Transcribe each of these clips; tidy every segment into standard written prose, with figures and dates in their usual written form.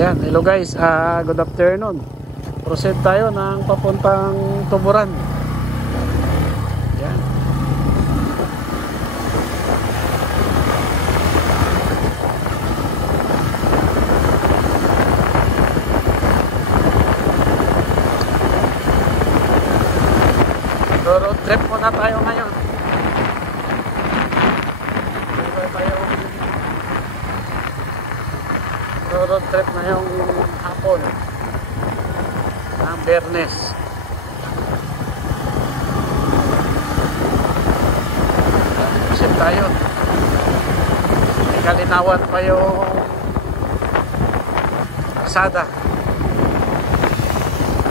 Ayan, hello guys, good afternoon. Proceed tayo ng papuntang Tuburan. Ayan. So road trip muna tayo ngayon. Road trip na yung hapon ng Biyernes. Isip tayo, may kalinawan pa yung kalsada.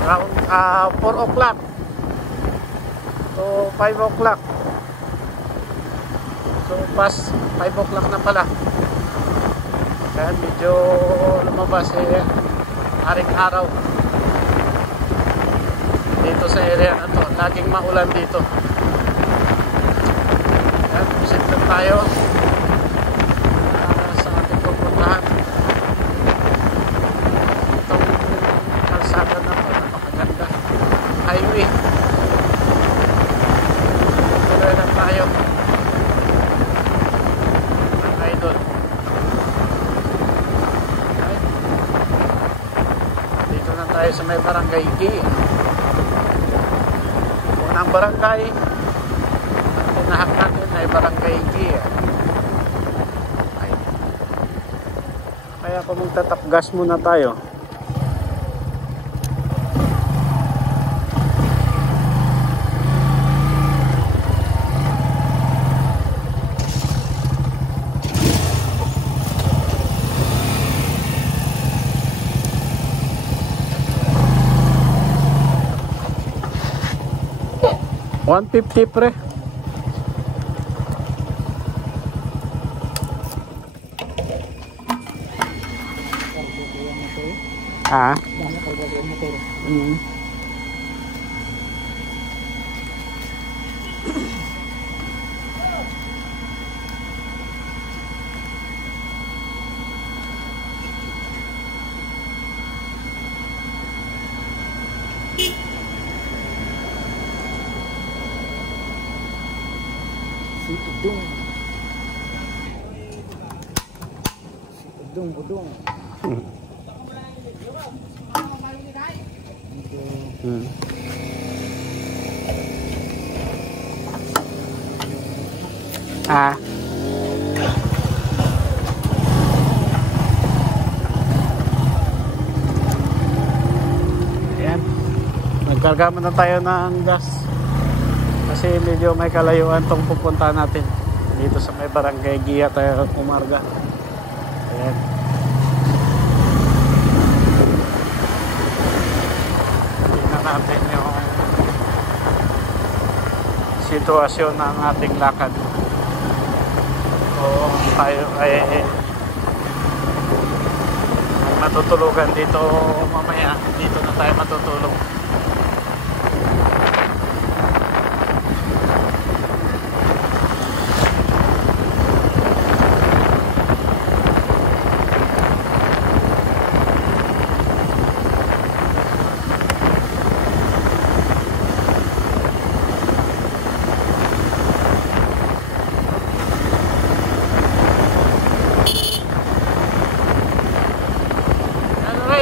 Around 4 o'clock to 5 o'clock. So past 5 o'clock na pala. Kaya medyo lumabas haring araw dito sa area na to. Laging maulan dito. Kaya visit lang tayo sa ating pupuntahan. Itong kalsada na to, napakaganda. Highway. Tuloy lang tayo mga idol. Tayo sa may barangay G. Unang barangay tinahan natin ay barangay G. Kaya kung magtatapgas muna tayo. $150 pre. Budong. Ayan. Nagkarga muna tayo ng gas kasi medyo may kalayuan tong pupunta natin. Dito sa may barangay Gia tayo umarga. Ayan. Tingnan natin yung sitwasyon ng ating lakad. O tayo ay matutulugan dito mamaya. Dito na tayo matutulog.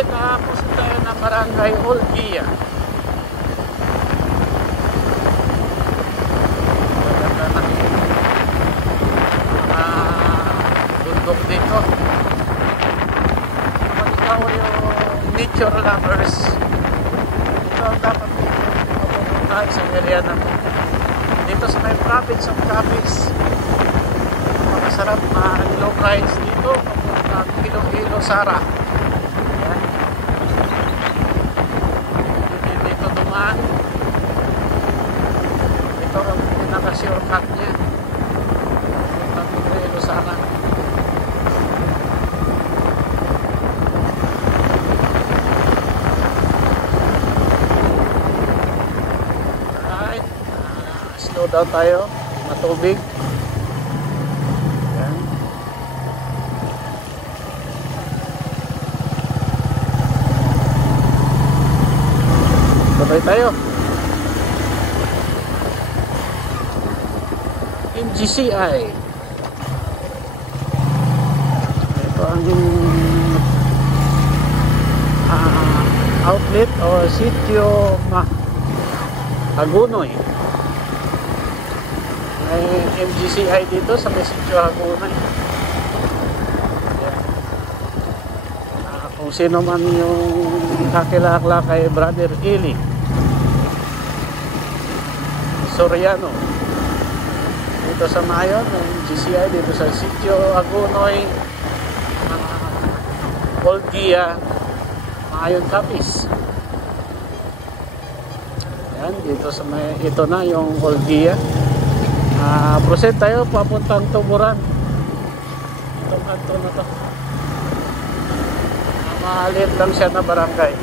Tapos tayo na barangay Olgia. Maganda na mga bundok dito. Kapag ikaw yung nature lovers, ito ang dapat mapupunta sa area na to. Dito sa may province of Capiz, makasarap na low price dito papunta Iloilo, Sara. Ito ang pinaka-shortcut niya. Iloilo, Sara. Alright, slow down tayo, matubig. Yan. tuloy tayo. MGCI. Ito ang outlet o sitio Hagunoy. May MGCI dito sa may sitio Hagunoy. Kung sino man yung kakilala kay Brother Eli Soriano dito sa Mayon, yung GCI dito sa sitio Hagunoy, Old Gia, Mayon Capiz. Yan, dito sa may, ito na yung Old Gia. Proceed tayo papuntang Tuburan. Itong kanto na to. Maliit lang siya na barangay.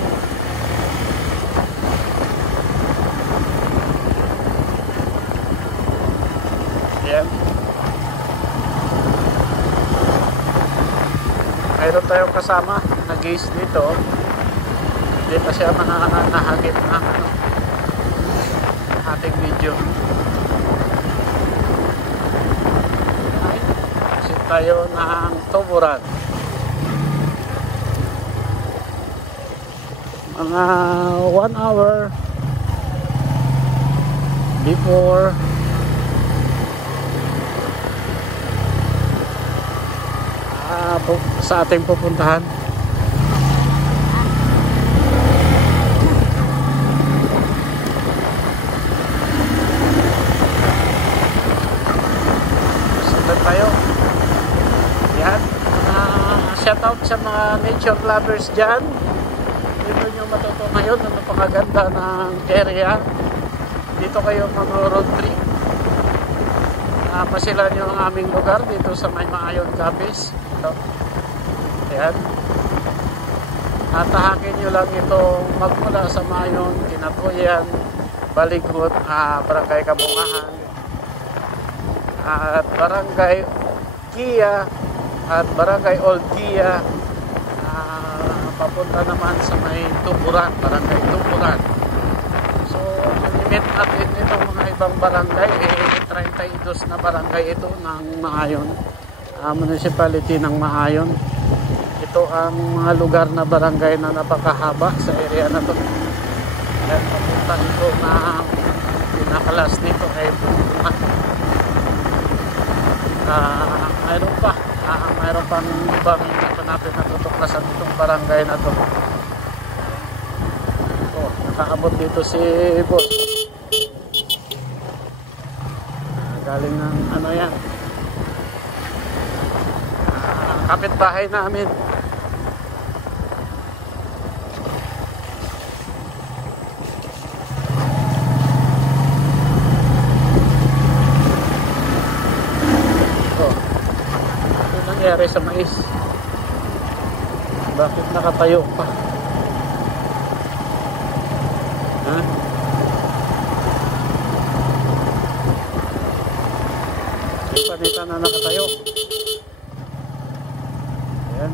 Yan. Mayroon tayong kasama na guys dito. Hindi pa siya nahagip ng ating video. Kasi tayo ng Tuburan. Mga 1 hour before sa ating pupuntahan. Sundan tayo. Yan. Shout out sa mga nature lovers dyan. Dito nyo matuto ngayon na napakaganda ng area. Dito kayo mag-road trip. Pasilan nyo ang aming lugar dito sa may Mayon Capiz. Ito. Ayan. Tahakin nyo lang itong magmula sa Mayon, Kinatuyan, Balighot, Barangay Kabungahan, at Barangay Gia, at Barangay Old Gia, papunta naman sa may Tuburan, Barangay Tuburan. So, limit natin itong mga ibang barangay, 32 na barangay ito ng Maayon, municipality ng Maayon. Ito ang mga lugar na barangay na napakahaba sa area na to. At papunta ito na pinakalas nito ay Bunga. Mayroon pang ibang hindi pa natin natutuklasan itong barangay na to. Nakaabot dito si Boss. Galing ng ano yan, kapitbahay namin. Nangyari sa mais? Bakit nakatayo pa? Ha? Palitan na nakatayo. Ayan.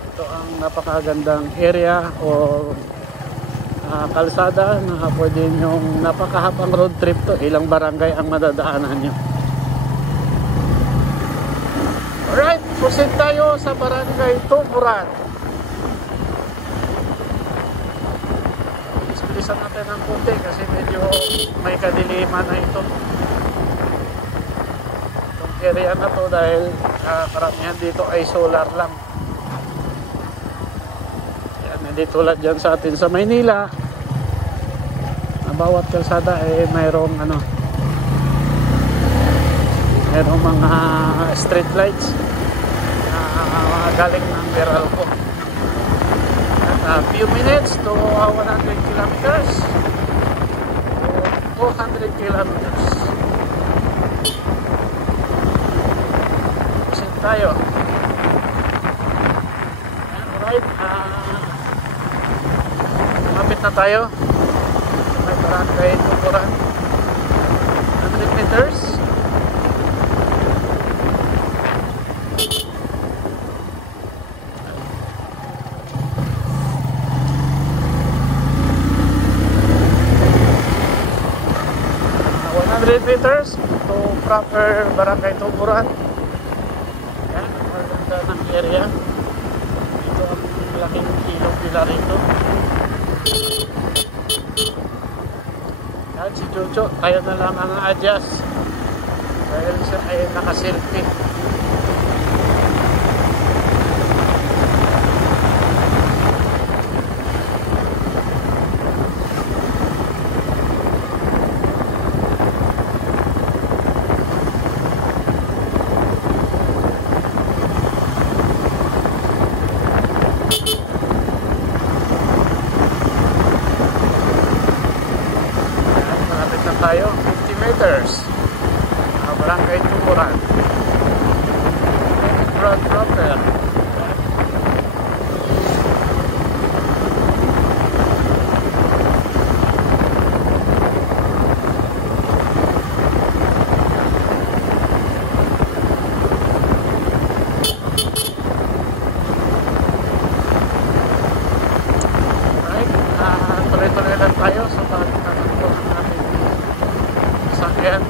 Ito ang napakagandang area o kalsada na pwede nyong napakahabang road trip to. Ilang barangay ang madadaanan nyo. Alright, proceed tayo sa Barangay Tuburan. Bilisan natin ng konti kasi medyo may kadiliman na ito. Itong area na to dahil karamihan dito ay solar lang. Yan, hindi tulad dyan sa atin sa Maynila. Bawat kalsada ay mayroong mayroong mga street lights galing ng Meralco. A few minutes to 100 kilometers to 200 kilometers. Kasi tayo. Alright, lumapit na tayo. May barangay Tuburan. 100 meters. meters to proper Barangay Tuburan. Yan, ang maganda ng area. Ito ang laking ilog nila rito. Yan, si Jojo, tayo na lang ang adjust dahil siya ay nakaselfie. Tayo 50 meters Barangay Tuburan Broad proper. Right, tuloy-tuloy lang tayo sa pagtatakbo ng ating sakyan.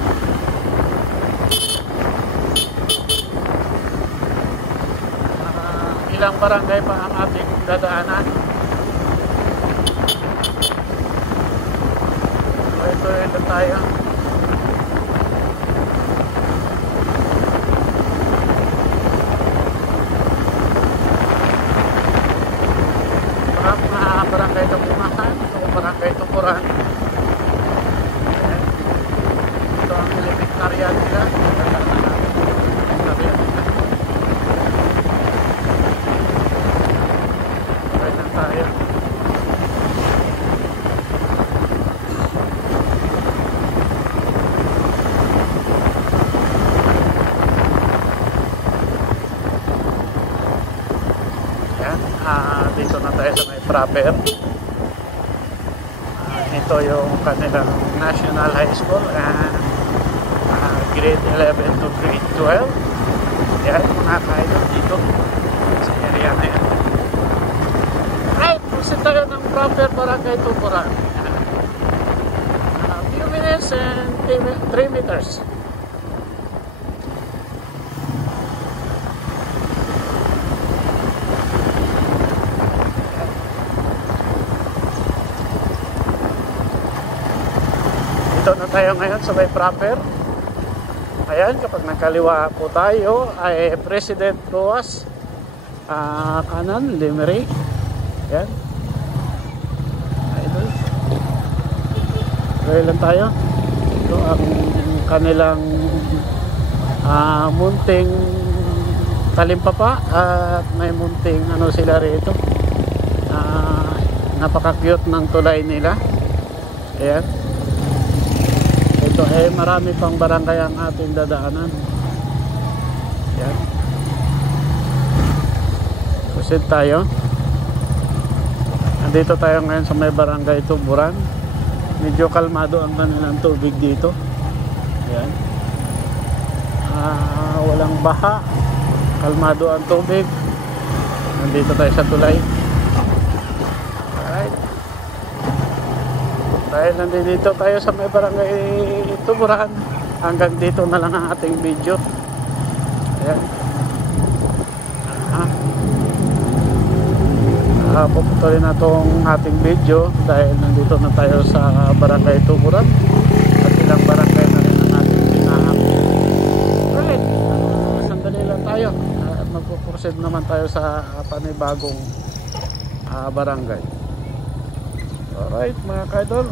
Ilang barangay pa ang ating dadaanan. Tuloy-tuloy lang tayo. Parang barangay Tuburan o Barangay Tuburan. Ito ang elementaryan nila. Elementaryan nila. Okay lang tayo. Yan. Dito na tayo sa may proper. Ito yung kanilang National High School and grade 11 to grade 12. Yan, mga kaidol dito sa area na yan. Right, pusin tayo ng proper Barangay Tuburan. Few minutes and 3 meters. Dito na tayo ngayon sa may proper. Ayan, kapag nagkaliwa po tayo ay President Roas, kanan, Lemery. Ayan. Idol. Tuloy lang tayo. Ito ang kanilang munting talimpapa at may munting ano sila rito. Napaka-cute ng tulay nila. Ayan. Ito ay marami pang barangay ang ating dadaanan. Yan. Proceed tayo. Nandito tayo ngayon sa may Barangay Tuburan. Medyo kalmado ang kanilang tubig dito. Yan. Walang baha. Kalmado ang tubig. Nandito tayo sa tulay. Alright. Dahil nandito tayo sa may Barangay Tuburan, hanggang dito na lang ang ating video. Ayan. Puputuloy na itong ating video dahil nandito na tayo sa Barangay Tuburan at ilang barangay na rin ang ating pinahang. Alright, sandali lang tayo at magpuproceed naman tayo sa panibagong barangay. Alright mga kaidol,